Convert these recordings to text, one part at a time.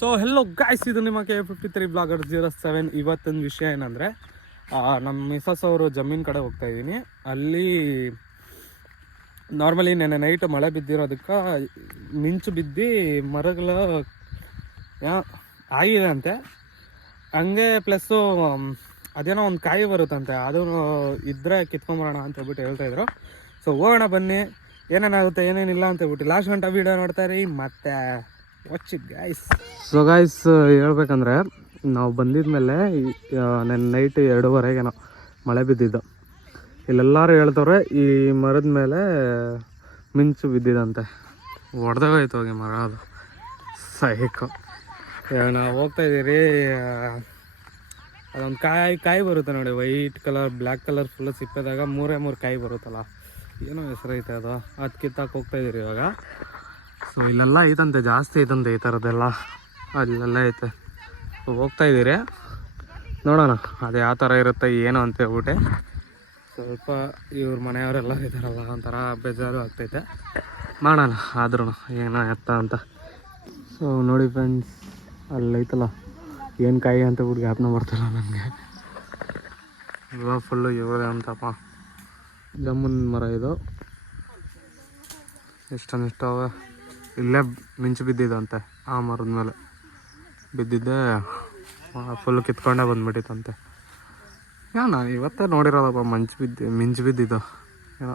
So hello guys, ಇದು ನಿಮ್ಮ K53 blogger 07. ಇವತ್ತಿನ ವಿಷಯ ಏನಂದರೆ, ನಮ್ಮ ಮಿಸಸ್ ಅವರು ಜಮೀನು ಕಡೆ ಹೋಗ್ತಾ ಇದ್ದೀನಿ. ಅಲ್ಲಿ ನಾರ್ಮಲಿ ನೆನ್ನೆ ನೈಟ್ ಮಳೆ ಬಿದ್ದಿರೋದಕ್ಕೆ ಮಿಂಚು ಬಿದ್ದು ಮರಗಳ ಆಗಿದೆ ಅಂತೆ. ಹಂಗೆ ಪ್ಲಸ್ಸು ಅದೇನೋ ಒಂದು ಕಾಯಿ ಬರುತ್ತಂತೆ, ಅದು ಇದ್ದರೆ ಕಿತ್ಕೊಂಬರೋಣ ಅಂತ ಹೇಳ್ಬಿಟ್ಟು ಹೇಳ್ತಾಯಿದ್ರು. ಸೊ ಹೋಗೋಣ ಬನ್ನಿ, ಏನೇನಾಗುತ್ತೆ ಏನೇನಿಲ್ಲ ಅಂತ ಹೇಳ್ಬಿಟ್ಟು ಲಾಸ್ಟ್ ಗಂಟೆ ವೀಡಿಯೋ ನೋಡ್ತಾ ಇರಿ. ಮತ್ತು watch it guys. So guys, ಹೇಳ್ಬೇಕಂದ್ರೆ ನಾವು ಬಂದಿದ್ಮೇಲೆ ನನ್ನ ನೈಟ್ 2:30 ಮಳೆ ಬಿದ್ದಿದ್ದು. ಇಲ್ಲೆಲ್ಲರೂ ಹೇಳ್ತವ್ರೆ ಈ ಮರದ ಮೇಲೆ ಮಿಂಚು ಬಿದ್ದಿದಂತೆ. ಹೊಡೆದೋಯ್ತು ಹೋಗಿ ಮರ, ಅದು ಸೈಕು. ನಾವು ಹೋಗ್ತಾಯಿದ್ದೀರಿ, ಅದೊಂದು ಕಾಯಿ ಬರುತ್ತೆ ನೋಡಿ, white colour black colour full ಸಿಪ್ಪೆದಾಗ 3 ಕಾಯಿ ಬರುತ್ತಲ್ಲ, ಏನೋ ಹೆಸರು ಐತೆ ಅದು ಕಿತ್ತಾಕ್ ಹೋಗ್ತಾಯಿದ್ದೀರಿ ಇವಾಗ. ಸೊ ಇಲ್ಲೆಲ್ಲ ಐತಂತೆ, ಜಾಸ್ತಿ ಐತಂತೆ ಈ ಥರದ್ದೆಲ್ಲ, ಅಲ್ಲೆಲ್ಲ ಐತೆ. ಸೊ ಹೋಗ್ತಾಯಿದ್ದೀರಿ, ನೋಡೋಣ ಅದು ಯಾವ ಥರ ಇರುತ್ತೆ ಏನು ಅಂತ ಹೇಳ್ಬಿಟ್ಟೆ. ಸ್ವಲ್ಪ ಇವ್ರ ಮನೆಯವರೆಲ್ಲ ಇದ್ದಾರಲ್ಲ, ಒಂಥರ ಬೇಜಾರು ಆಗ್ತೈತೆ. ಮಾಡೋಣ ಆದ್ರೂ ಏನೋ ಎತ್ತ ಅಂತ. ಸೊ ನೋಡಿ ಫ್ರೆಂಡ್ಸ್, ಅಲ್ಲೈತಲ್ಲ ಏನು ಕಾಯಿ ಅಂತ ಬಿಟ್ಟು ಜ್ಞಾಪನ ಬರ್ತಿಲ್ಲ ನನಗೆ. ಇವಾಗ ಫುಲ್ಲು ಇವಾಗ ಅಂತಪ್ಪ ಜಮ್ಮುನ್ ಮರ ಇದು. ಇಷ್ಟವ ಇಲ್ಲೇ ಮಿಂಚು ಬಿದ್ದಿದಂತೆ, ಆ ಮರದ ಮೇಲೆ ಬಿದ್ದಿದ್ದೆ ಫುಲ್ ಕಿತ್ಕೊಂಡೇ ಬಂದ್ಬಿಟ್ಟಿತ್ತಂತೆ. ಏನೋ ಇವತ್ತೇ ನೋಡಿರೋದಪ್ಪ ಮಿಂಚು ಬಿದ್ದಿದ್ದು. ಏನೋ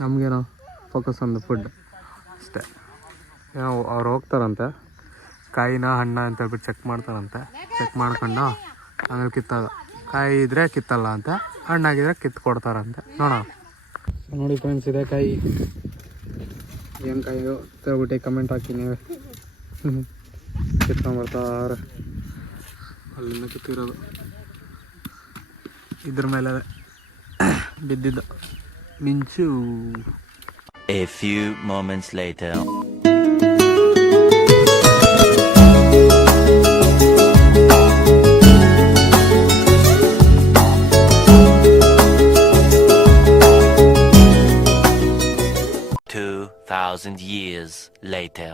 ನಮಗೇನೋ ಫೋಕಸ್ ಆನ್ ದ ಫುಡ್ ಅಷ್ಟೇ. ಏನೋ ಅವ್ರು ಹೋಗ್ತಾರಂತೆ, ಕಾಯಿನ ಹಣ್ಣ ಅಂತ ಹೇಳ್ಬಿಟ್ಟು ಚೆಕ್ ಮಾಡ್ತಾರಂತೆ. ಚೆಕ್ ಮಾಡ್ಕೊಂಡು ಆಮೇಲೆ ಕಿತ್ತಾಗ ಕಾಯಿ ಇದ್ದರೆ ಕಿತ್ತಲ್ಲ ಅಂತೆ, ಹಣ್ಣಾಗಿದ್ರೆ ಕಿತ್ತು ಕೊಡ್ತಾರಂತೆ. ನೋಡೋಣ. ನೋಡಿ ಫ್ರೆಂಡ್ಸ್, ಇದೇ ಕಾಯಿ. ಏನು ಕಾಯಿ ಹೇಳ್ಬಿಟ್ಟು ಕಮೆಂಟ್ ಹಾಕಿ ನೀವೇ. ಕಿತ್ಕೊಂಡ್ಬರ್ತಾರೆ, ಅಲ್ಲಿಂದ ಕಿತ್ತಿರೋದು ಇದ್ರ ಮೇಲೆ ಬಿದ್ದಿದ್ದು ಮಿಂಚು. A few moments later. Thousand years later.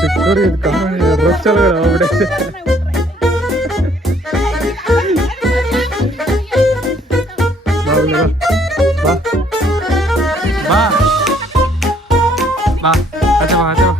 Chikkur ಇದು ಕಮ್ಮಿ ರೊಚ್ಚಲುಗಳು ಹೋಗ್ಬಿಟ್ಟೆ. ಬಾ ಬಾ ಬಾ ಆಚೆ ಬಾ ಆಚೆ ಬಾ.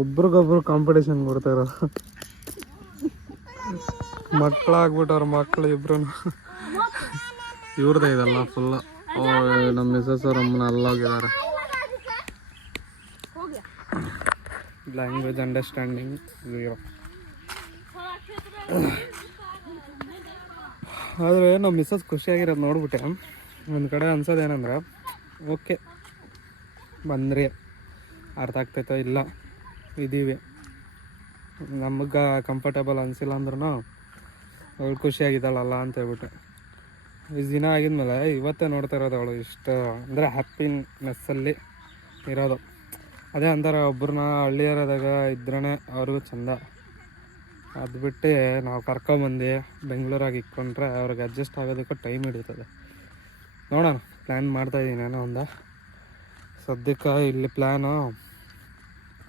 ಒಬ್ರಿಗೊಬ್ರು ಕಾಂಪಿಟೇಷನ್ ಕೊಡ್ತಾರ, ಮಕ್ಕಳಾಗ್ಬಿಟ್ಟವ್ರ ಮಕ್ಕಳು ಇಬ್ರು. ಇವ್ರದೇ ಇದಲ್ಲ ಫುಲ್ಲು. ನಮ್ಮ ಮಿಸಸ್ ಅವ್ರ ಅಮ್ಮನ ಅಲ್ಲೋಗಿದ್ದಾರೆ. Language understanding 0. ಆದರೆ ನಮ್ಮ ಮಿಸಸ್ ಖುಷಿಯಾಗಿರೋದು ನೋಡ್ಬಿಟ್ಟೆ. ಒಂದು ಕಡೆ ಅನ್ಸೋದೇನಂದ್ರೆ, ಓಕೆ ಬಂದ್ರಿ, ಅರ್ಥ ಆಗ್ತೈತೋ ಇಲ್ಲ, ಇದ್ದೀವಿ, ನಮಗೆ ಕಂಫರ್ಟೇಬಲ್ ಅನಿಸಿಲ್ಲ ಅಂದ್ರೂ ಅವಳು ಖುಷಿಯಾಗಿದ್ದಾಳಲ್ಲ ಅಂತ ಹೇಳ್ಬಿಟ್ಟು. ಇಷ್ಟು ದಿನ ಆಗಿದ್ಮೇಲೆ ಇವತ್ತೇ ನೋಡ್ತಾ ಇರೋದು ಅವಳು ಇಷ್ಟು ಅಂದರೆ ಹ್ಯಾಪಿನೆಸ್ಸಲ್ಲಿ ಇರೋದು. ಅದೇ ಅಂತಾರೆ, ಒಬ್ಬರನ್ನ ಹಳ್ಳಿಯರದಾಗ ಇದ್ರೇ ಅವ್ರಿಗೂ ಚೆಂದ. ಅದು ಬಿಟ್ಟು ನಾವು ಕರ್ಕೊಂಬಂದು ಬೆಂಗಳೂರಾಗಿ ಇಟ್ಕೊಂಡ್ರೆ ಅವ್ರಿಗೆ ಅಡ್ಜಸ್ಟ್ ಆಗೋದಕ್ಕೆ ಟೈಮ್ ಹಿಡಿತದೆ. ನೋಡೋಣ, ಪ್ಲ್ಯಾನ್ ಮಾಡ್ತಾಯಿದ್ದೀನಿ ಏನೋ ಒಂದು. ಸದ್ಯಕ್ಕೆ ಇಲ್ಲಿ ಪ್ಲ್ಯಾನು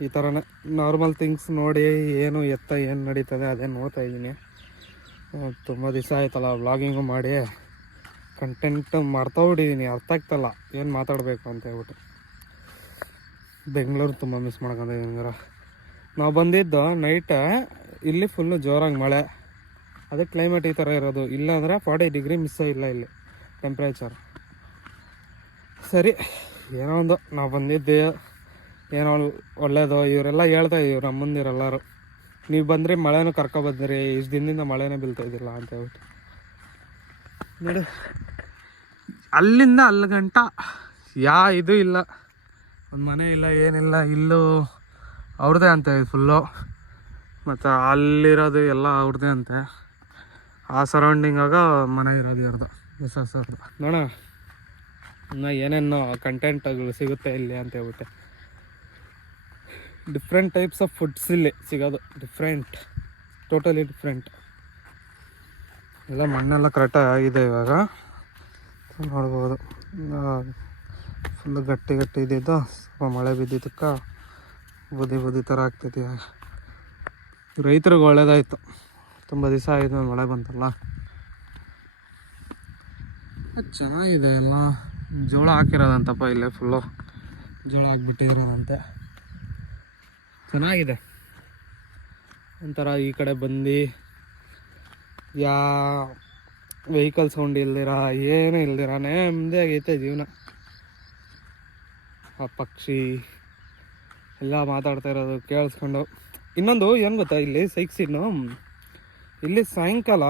ಈ ಥರನೇ ನಾರ್ಮಲ್ ಥಿಂಗ್ಸ್ ನೋಡಿ, ಏನು ಏನು ನಡೀತದೆ ಅದೇ ನೋಡ್ತಾ ಇದ್ದೀನಿ. ತುಂಬ ದಿವಸ ಆಯ್ತಲ್ಲ ವ್ಲಾಗಿಂಗು ಮಾಡಿ, ಕಂಟೆಂಟ್ ಮರ್ತೋಗ್ಬಿಟ್ಟಿದ್ದೀನಿ, ಅರ್ಥ ಆಗ್ತಲ್ಲ ಏನು ಮಾತಾಡಬೇಕು ಅಂತ ಹೇಳ್ಬಿಟ್ಟು. ಬೆಂಗಳೂರು ತುಂಬ ಮಿಸ್ ಮಾಡ್ಕೊಂಡಿದ್ದೀನಿ. ನಾವು ಬಂದಿದ್ದು ನೈಟ್, ಇಲ್ಲಿ ಫುಲ್ಲು ಜೋರಾಗಿ ಮಳೆ, ಅದಕ್ಕೆ ಕ್ಲೈಮೇಟ್ ಈ ಥರ ಇರೋದು. ಇಲ್ಲಾಂದರೆ 40 ಡಿಗ್ರಿ ಮಿಸ್ ಇಲ್ಲ ಇಲ್ಲಿ ಟೆಂಪ್ರೇಚರ್. ಸರಿ, ಏನೋ ಒಂದು ನಾವು ಬಂದಿದ್ದೆ ಏನೋ ಒಳ್ಳೇದು. ಇವರೆಲ್ಲ ಹೇಳ್ತಾ ಇವ್ರು ಅಮ್ಮಂದಿರೆಲ್ಲರೂ ನೀವು ಬಂದರೆ ಮಳೆನೂ ಕರ್ಕೊಬಂದ್ರಿ, ಇಷ್ಟು ದಿನದಿಂದ ಮಳೆನೇ ಬೀಳ್ತಾ ಇದ್ದಿಲ್ಲ ಅಂತ ಹೇಳ್ಬಿಟ್ಟು ನೋಡು. ಅಲ್ಲಿಂದ ಅಲ್ಲಿ ಗಂಟ ಇದು ಇಲ್ಲ, ಒಂದು ಮನೆ ಇಲ್ಲ ಏನಿಲ್ಲ. ಇಲ್ಲೂ ಅವ್ರದ್ದೇ ಅಂತೆ ಫುಲ್ಲು, ಮತ್ತು ಅಲ್ಲಿರೋದು ಎಲ್ಲ ಅವ್ರದ್ದೇ ಅಂತೆ. ಆ ಸರೌಂಡಿಂಗಾಗ ಮನೆ ಇರೋದು ಇವ್ರದ್ದು, ಮಿಸಸ್ ಅವ್ರದ್ದು. ನೋಡೋಣ ಇನ್ನು ಏನೇನೋ ಕಂಟೆಂಟ್ಗಳು ಸಿಗುತ್ತೆ ಇಲ್ಲಿ ಅಂತ ಹೇಳ್ಬಿಟ್ಟೆ. ಡಿಫ್ರೆಂಟ್ ಟೈಪ್ಸ್ ಆಫ್ ಫುಡ್ಸ್ ಇಲ್ಲಿ ಸಿಗೋದು, ಟೋಟಲಿ ಡಿಫ್ರೆಂಟ್. ಎಲ್ಲ ಮಣ್ಣೆಲ್ಲ ಕರೆಕ್ಟಾಗಿ ಆಗಿದೆ ಇವಾಗ ನೋಡ್ಬೋದು. ಫುಲ್ಲು ಗಟ್ಟಿ ಇದ್ದಿದ್ದು ಸ್ವಲ್ಪ ಮಳೆ ಬಿದ್ದಿದ್ದಕ್ಕೆ ಬುದ್ಧಿ ಥರ ಆಗ್ತೈತಿ. ರೈತರಿಗೆ ಒಳ್ಳೇದಾಯಿತು, ತುಂಬ ದಿವಸ ಆಗಿದೆ ಮಳೆ ಬಂತಲ್ಲ. ಚೆನ್ನಾಗಿದೆ ಎಲ್ಲ. ಜೋಳ ಹಾಕಿರೋದಂತಪ್ಪ ಇಲ್ಲೇ, ಫುಲ್ಲು ಜೋಳ ಹಾಕ್ಬಿಟ್ಟಿರೋದಂತೆ. ಚೆನ್ನಾಗಿದೆ ಒಂಥರ. ಈ ಕಡೆ ಬಂದು ವೆಹಿಕಲ್ ಸೌಂಡ್ ಇಲ್ದಿರ ಏನೂ ಇಲ್ದಿರ ನೆಮ್ಮದಿ ಆಗೈತೆ ಜೀವನ. ಆ ಪಕ್ಷಿ ಎಲ್ಲ ಮಾತಾಡ್ತಾ ಇರೋದು ಕೇಳಿಸ್ಕೊಂಡು. ಇನ್ನೊಂದು ಏನು ಗೊತ್ತಾ, ಇಲ್ಲಿ ಸೈಕ್ಸಿನ್ನು ಇಲ್ಲಿ ಸಾಯಂಕಾಲ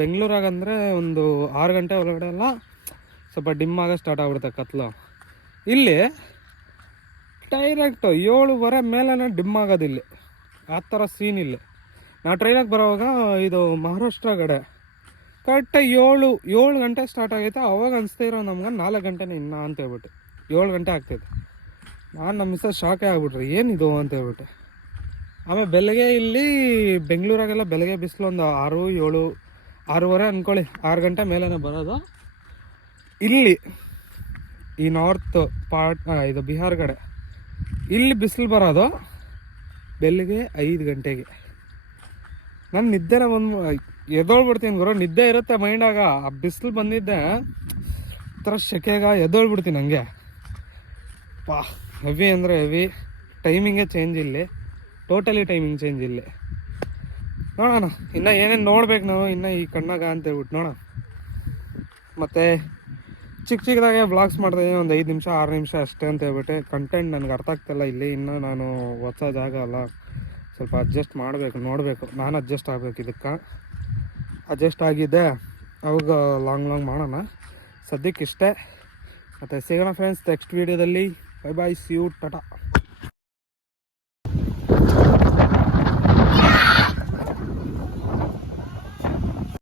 ಬೆಂಗಳೂರಾಗಂದರೆ ಒಂದು 6 ಗಂಟೆ ಒಳಗಡೆ ಎಲ್ಲ ಸ್ವಲ್ಪ ಡಿಮ್ ಆಗ ಸ್ಟಾರ್ಟ್ ಆಗ್ಬಿಡುತ್ತೆ ಕತ್ಲು. ಇಲ್ಲಿ ಡೈರೆಕ್ಟು 7:15 ಮೇಲೇ ಡಿಮ್ ಆಗೋದಿಲ್ಲ, ಆ ಥರ ಸೀನ್ ಇಲ್ಲಿ. ನಾವು ಟ್ರೈನಾಗ ಬರೋವಾಗ ಇದು ಮಹಾರಾಷ್ಟ್ರ ಕಡೆ ಕರೆಕ್ಟಾಗಿ 7 ಗಂಟೆ ಸ್ಟಾರ್ಟ್ ಆಗೈತೆ. ಅವಾಗ ಅನಿಸ್ತಾ ಇರೋ ನಮ್ಗೆ 4 ಗಂಟೆನೇ ಇನ್ನ ಅಂತ ಹೇಳ್ಬಿಟ್ಟು 7 ಗಂಟೆ ಆಗ್ತೈತೆ. ನಾನು ನಮ್ಮ ಮಿಸ್ಸಸ್ ಶಾಕೇ ಆಗ್ಬಿಟ್ರಿ, ಏನಿದು ಅಂತ ಹೇಳ್ಬಿಟ್ಟೆ. ಆಮೇಲೆ ಬೆಳಗ್ಗೆ ಇಲ್ಲಿ ಬೆಂಗಳೂರಾಗೆಲ್ಲ ಬೆಳಗ್ಗೆ ಬಿಸಿಲು ಒಂದು 6-7-6:30 ಅಂದ್ಕೊಳ್ಳಿ, 6 ಗಂಟೆ ಮೇಲೇ ಬರೋದು. ಇಲ್ಲಿ ಈ ನಾರ್ತ್ ಪಾರ್ಟ್ ಇದು ಬಿಹಾರ್ ಕಡೆ ಇಲ್ಲಿ ಬಿಸಿಲು ಬರೋದು ಬೆಳಗ್ಗೆ 5 ಗಂಟೆಗೆ. ನಾನು ನಿದ್ದೆನ ಎದ್ದೋಳ್ಬಿಡ್ತೀನಿ ಗುರು, ನಿದ್ದೆ ಇರುತ್ತೆ ಮೈಂಡಾಗ. ಆ ಬಿಸಿಲು ಬಂದಿದ್ದೆ ಥರ ಶೆಕೆಗ ಎದ್ದೋಳ್ಬಿಡ್ತೀನಿ ಹಂಗೆ. ಹೆವಿ ಅಂದರೆ ಹೆವಿ. ಟೈಮಿಂಗೇ ಚೇಂಜ್ ಇಲ್ಲಿ, ಟೋಟಲಿ ಟೈಮಿಂಗ್ ಚೇಂಜ್ ಇಲ್ಲಿ. ನೋಡೋಣ ಇನ್ನು ಏನೇನು ನೋಡ್ಬೇಕು ನಾವು ಇನ್ನು ಈ ಕಣ್ಣಾಗ ಅಂತ ಹೇಳ್ಬಿಟ್ಟು ನೋಡೋಣ. ಮತ್ತು ಚಿಕ್ಕದಾಗೆ ವ್ಲಾಗ್ಸ್ ಮಾಡ್ತಾಯಿದ್ದೀನಿ, ಒಂದು 5 ನಿಮಿಷ 6 ನಿಮಿಷ ಅಷ್ಟೇ ಅಂತ ಹೇಳ್ಬಿಟ್ಟು. ಕಂಟೆಂಟ್ ನನಗೆ ಅರ್ಥ ಆಗ್ತಾಯಿಲ್ಲ ಇಲ್ಲಿ. ಇನ್ನೂ ನಾನು ಹೊಸ ಜಾಗ ಅಲ್ಲ, ಸ್ವಲ್ಪ ಅಡ್ಜಸ್ಟ್ ಮಾಡಬೇಕು, ನೋಡಬೇಕು. ನಾನು ಅಡ್ಜಸ್ಟ್ ಆಗಬೇಕು ಇದಕ್ಕೆ. ಅಡ್ಜಸ್ಟ್ ಆಗಿದ್ದೆ ಅವಾಗ ಲಾಂಗ್ ಮಾಡೋಣ. ಸದ್ಯಕ್ಕೆ ಇಷ್ಟೇ, ಮತ್ತು ಸಿಗೋಣ ಫ್ರೆಂಡ್ಸ್ ನೆಕ್ಸ್ಟ್ ವೀಡಿಯೋದಲ್ಲಿ. Bye see you, Tata.